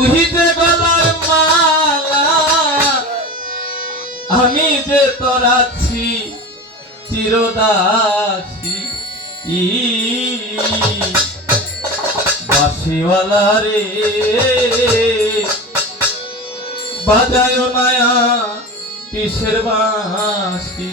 তুহিদের গলার মালা। আমি যে তোরাছি চিরদাসী। ই। বাসিওয়ালা রে বাজায় মায়া কিসের বাঁশি?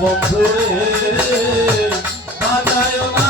বন্ধুরে বাজায় না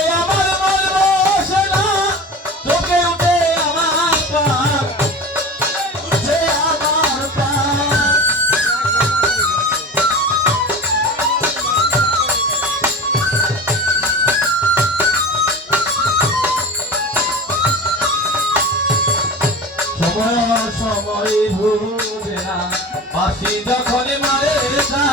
সময় ভুলে না। পাশি যখন মারে না